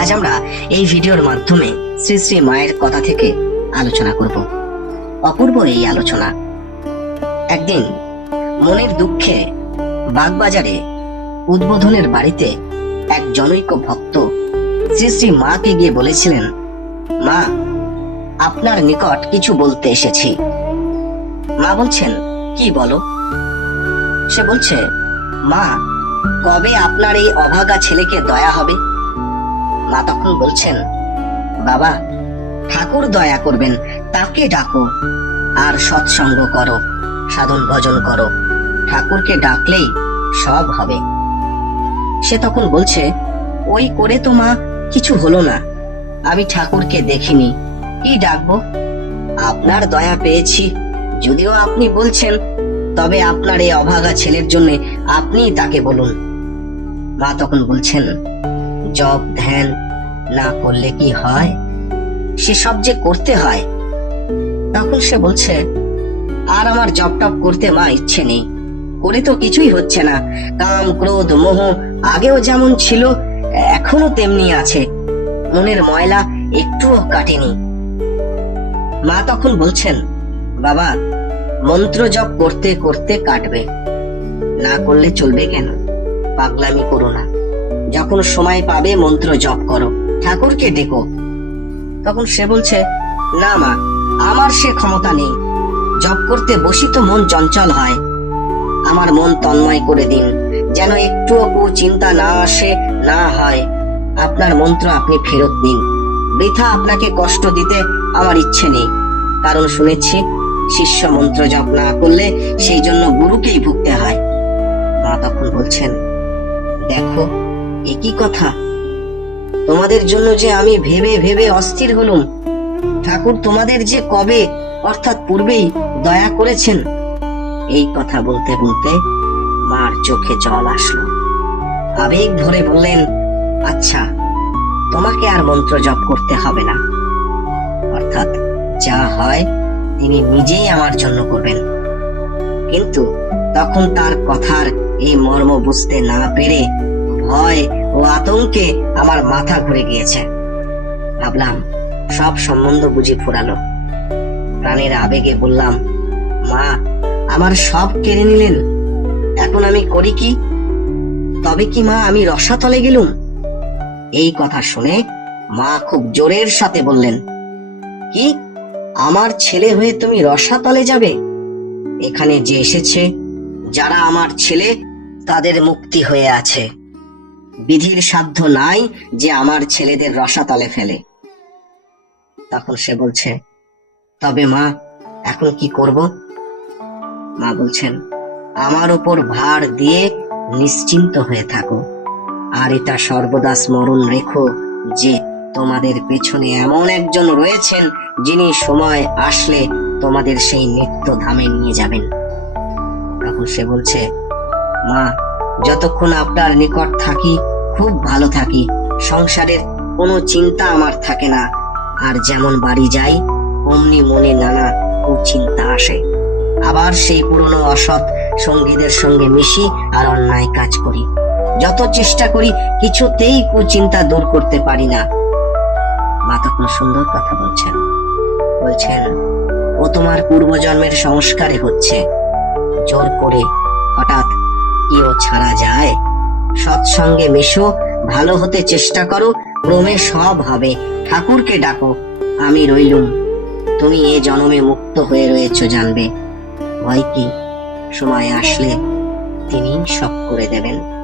আজ আমরা এই ভিডিওর মাধ্যমে শ্রী শ্রী মায়ের কথা থেকে আলোচনা করব অপূর্ব এই আলোচনা একদিন মনের দুঃখে বাগবাজারে উদ্বোধনের বাড়িতে এক জনৈক ভক্ত শ্রী শ্রী মাকে গিয়ে বলেছিলেন মা আপনার নিকট কিছু বলতে এসেছি মা বলছেন কি বলো সে বলছে মা কবে আপনার এই অভাগা ছেলেকে দয়া হবে মা তখন বলছেন বাবা ঠাকুর দয়া করবেন তাকে ডাকো আর সৎসঙ্গ করো সাধন ভজন করো ঠাকুরকে ডাকলেই সব হবে সে তখন বলছে ওই করে তো মা কিছু হলো না আমি ঠাকুরকে দেখিনি কি ডাকবো আপনার দয়া পেয়েছি যদিও আপনি বলছেন তবে আপনার এই অভাগা ছেলের জন্য আপনি তাকে বলুন মা তখন বলছেন জব ধ্যান না করলে কি হয় সে সব যে করতে হয় তখন সে বলছে আর আমার জব টপ করতে মা ইচ্ছে নেই করে তো কিছুই হচ্ছে না কাম ক্রোধ মোহ আগেও যেমন ছিল এখনো তেমনি আছে মনের ময়লা একটুও কাটেনি মা তখন বলছেন বাবা মন্ত্র জপ করতে করতে কাটবে না করলে চলবে কেন পাগলামি করো না যখন সময় পাবে মন্ত্র জপ করো ঠাকুরকে ডেকো তখন সে বলছে না মা আমার সে ক্ষমতা নেই জপ করতে বসি তো মন চঞ্চল হয় আমার মন তন্ময় করে দিন যেন একটুও চিন্তা না আসে না হয় আপনার মন্ত্র আপনি ফেরত নিন বৃথা আপনাকে কষ্ট দিতে আমার ইচ্ছে নেই কারণ শুনেছি শিষ্য মন্ত্র জপ না করলে সেই জন্য গুরুকেই ভুগতে হয় মা তখন বলছেন দেখো একই কথা তোমাদের জন্য যে আমি ভেবে ভেবে অস্থির হলুম ঠাকুর তোমাদের যে কবে অর্থাৎ পূর্বেই দয়া করেছেন এই কথা বলতে বলতে মার চোখে জল আসলো আবেগ ধরে বললেন আচ্ছা তোমাকে আর মন্ত্র জপ করতে হবে না অর্থাৎ যা হয় তিনি নিজেই আমার জন্য করবেন কিন্তু তখন তার কথার এই মর্ম বুঝতে না পেরে ভয় ও আতঙ্কে আমার মাথা ঘুরে গিয়েছে ভাবলাম সব সম্বন্ধ বুঝে ফুরালো প্রাণের আবেগে বললাম মা আমার সব কেড়ে নিলেন এখন আমি করি কি তবে কি মা আমি রসাতলে গেলুম এই কথা শুনে মা খুব জোরের সাথে বললেন কি আমার ছেলে হয়ে তুমি রসাতলে যাবে এখানে যে এসেছে যারা আমার ছেলে তাদের মুক্তি হয়ে আছে বিধির সাধ্য নাই যে আমার ছেলেদের রসাতলে ফেলে তখন সে বলছে তবে মা এখন কি করব মা বলছেন আমার ওপর ভার দিয়ে নিশ্চিন্ত হয়ে থাকো আর এটা সর্বদা স্মরণ রেখো যে তোমাদের পেছনে এমন একজন রয়েছেন যিনি সময় আসলে তোমাদের সেই নিত্য ধামে নিয়ে যাবেন তখন সে বলছে মা যতক্ষণ আপনার নিকট থাকি খুব ভালো থাকি সংসারের কোনো চিন্তা আমার থাকে না আর যেমন বাড়ি যাই অমনি মনে নানা চিন্তা আসে আবার সেই পুরনো অসৎ সঙ্গীদের সঙ্গে মিশি আর অন্যায় কাজ করি যত চেষ্টা করি কিছুতেই কুচিন্তা দূর করতে পারি না মা তখন সুন্দর কথা বলছেন বলছেন ও তোমার পূর্বজন্মের সংস্কারে হচ্ছে জোর করে হঠাৎ জাতীয় ছাড়া যায় সৎসঙ্গে মিশো ভালো হতে চেষ্টা করো ক্রমে সব হবে ঠাকুরকে ডাকো আমি রইলুম তুমি এ জনমে মুক্ত হয়ে রয়েছ জানবে ভয় কি সময় আসলে তিনি সব করে দেবেন